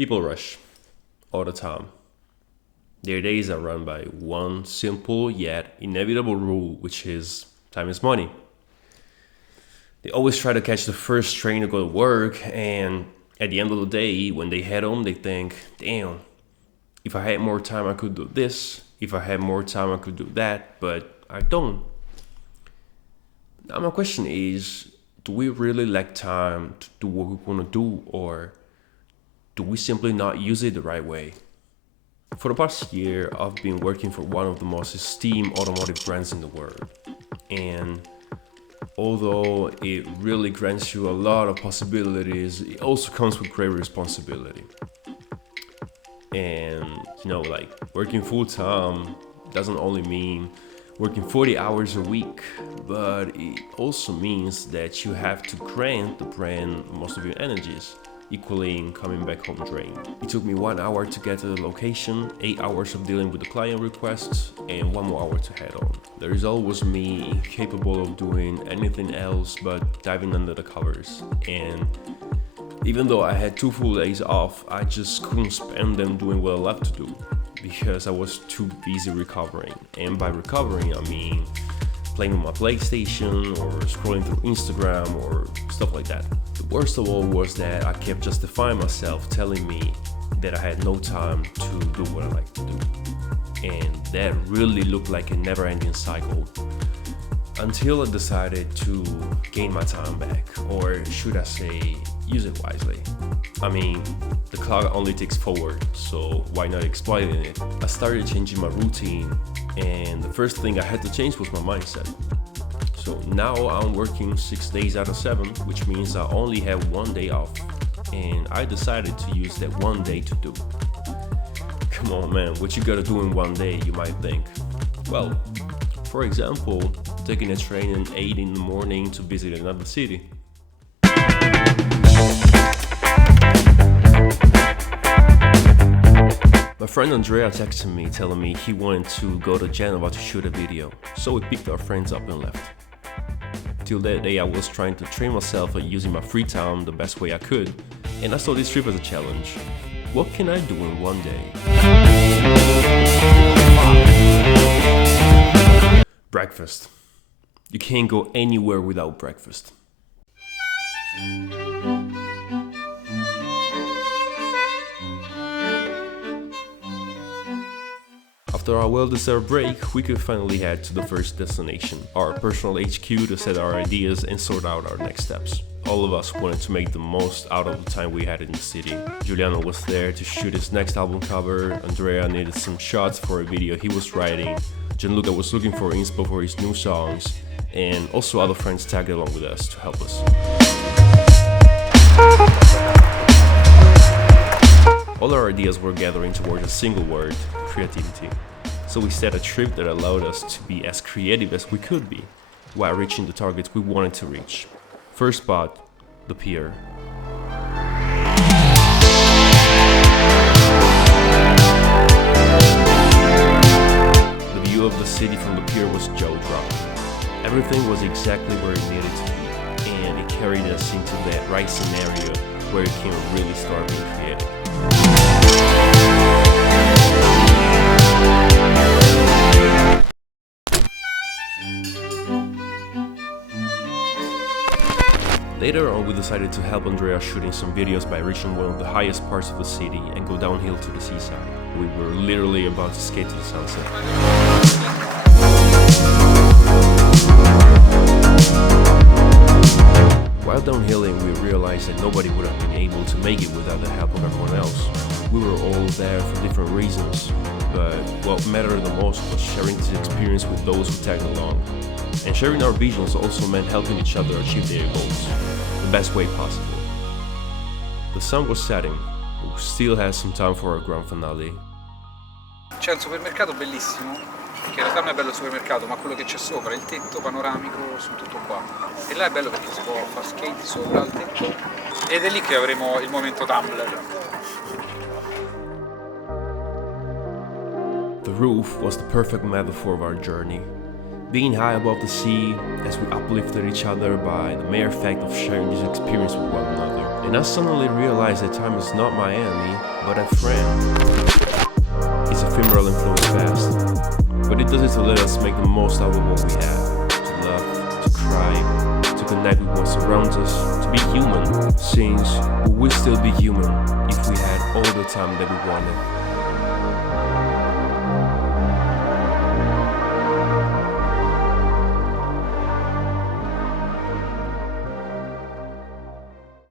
People rush all the time. Their days are run by one simple yet inevitable rule, which is time is money. They always try to catch the first train to go to work, and at the end of the day, when they head home, they think, damn, if I had more time, I could do this. If I had more time, I could do that, but I don't. Now, my question is, do we really lack time to do what we want to do, or do we simply not use it the right way? For the past year, I've been working for one of the most esteemed automotive brands in the world. And although it really grants you a lot of possibilities, it also comes with great responsibility. And, like working full time doesn't only mean working 40 hours a week, but it also means that you have to grant the brand most of your energies, equaling coming back home drained. It took me 1 hour to get to the location, 8 hours of dealing with the client requests, and 1 more hour to head on. The result was me incapable of doing anything else but diving under the covers. And even though I had 2 full days off, I just couldn't spend them doing what I love to do because I was too busy recovering. And by recovering, I mean playing with my PlayStation or scrolling through Instagram or stuff like that. The worst of all was that I kept justifying myself, telling me that I had no time to do what I like to do. And that really looked like a never-ending cycle until I decided to gain my time back, or should I say, use it wisely. I mean, the clock only ticks forward, so why not exploiting it? I started changing my routine, and the first thing I had to change was my mindset. So now I'm working 6 days out of 7, which means I only have 1 day off, and I decided to use that 1 day to do. Come on man, what you gotta do in 1 day, you might think. Well, for example, taking a train at 8 in the morning to visit another city. My friend Andrea texted me telling me he wanted to go to Genova to shoot a video, so we picked our friends up and left. Till that day I was trying to train myself at using my free time the best way I could, and I saw this trip as a challenge. What can I do in 1 day? Breakfast. You can't go anywhere without breakfast. After our well-deserved break, we could finally head to the first destination, our personal HQ, to set our ideas and sort out our next steps. All of us wanted to make the most out of the time we had in the city. Giuliano was there to shoot his next album cover, Andrea needed some shots for a video he was writing, Gianluca was looking for inspo for his new songs, and also other friends tagged along with us to help us. All our ideas were gathering towards a single word, creativity. So we set a trip that allowed us to be as creative as we could be, while reaching the targets we wanted to reach. First spot, the pier. The view of the city from the pier was jaw-dropping. Everything was exactly where it needed to be, and it carried us into that right scenario where it can really start being creative. Later on, we decided to help Andrea shooting some videos by reaching one of the highest parts of the city and go downhill to the seaside. We were literally about to skate to the sunset. While downhilling, we realized that nobody would have been able to make it without the help of everyone else. We were all there for different reasons, but what mattered the most was sharing this experience with those who tagged along. And sharing our visions also meant helping each other achieve their goals, the best way possible. The sun was setting, but we still had some time for our grand finale. C'è un supermercato bellissimo, che in realtà non è bello il supermercato, ma quello che c'è sopra, il tetto panoramico su tutto qua. E là è bello perché si può fare skate sopra il tetto, ed è lì che avremo il momento Tumblr. The roof was the perfect metaphor of our journey. Being high above the sea as we uplifted each other by the mere fact of sharing this experience with one another. And I suddenly realized that time is not my enemy, but a friend. It's ephemeral and flows fast, but it does it to let us make the most out of what we have. To love, to cry, to connect with what surrounds us, to be human, since we would still be human if we had all the time that we wanted.